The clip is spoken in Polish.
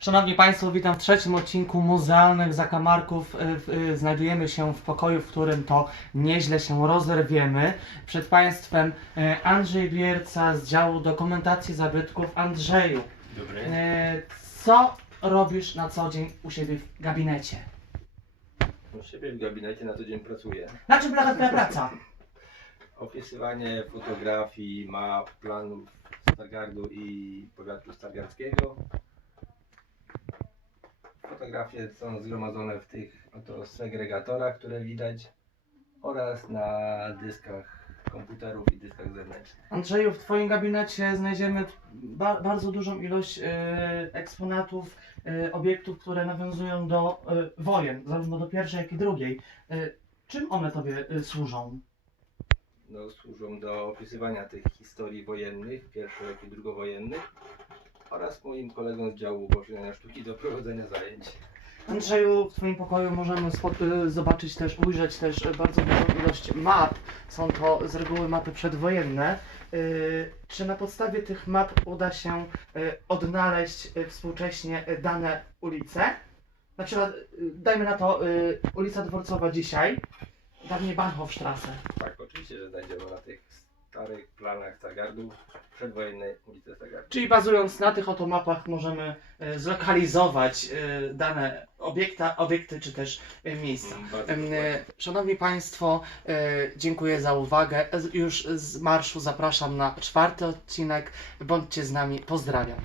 Szanowni Państwo, witam w trzecim odcinku Muzealnych Zakamarków. Y, y, Znajdujemy się w pokoju, w którym to nieźle się rozerwiemy. Przed Państwem y, Andrzej Bierca z działu dokumentacji zabytków. Andrzeju, Dobry. co robisz na co dzień u siebie w gabinecie? U siebie w gabinecie na co dzień pracuję. Na czym polega Twoja praca? Opisywanie fotografii, map, planów Stargardu i powiatu stargardzkiego. Fotografie są zgromadzone w tych oto segregatorach, które widać oraz na dyskach komputerów i dyskach zewnętrznych. Andrzeju, w Twoim gabinecie znajdziemy ba bardzo dużą ilość y, eksponatów, y, obiektów, które nawiązują do y, wojen, zarówno do pierwszej, jak i drugiej. Y, czym one Tobie y, służą? No, służą do opisywania tych historii wojennych, pierwszo jak i drugowojennych oraz moim kolegom z działu poszerzenia sztuki do prowadzenia zajęć. Andrzeju, w Twoim pokoju możemy y, zobaczyć też, ujrzeć też bardzo dużą ilość map. Są to z reguły mapy przedwojenne. Y, Czy na podstawie tych map uda się y, odnaleźć współcześnie dane ulice? Na przykład, dajmy na to, ulica Dworcowa dzisiaj, dawniej Bahnhofstrasse. Tak, oczywiście, że znajdziemy na tych starych planach Stargardu przedwojenne ulice Stargardu. Czyli bazując na tych oto mapach możemy y, zlokalizować y, dane obiekta, obiekty czy też y, miejsca. Mm, Bardzo Em, dokładnie. e, Szanowni Państwo, e, dziękuję za uwagę. E, Już z marszu zapraszam na czwarty odcinek. Bądźcie z nami. Pozdrawiam.